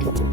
Thank you.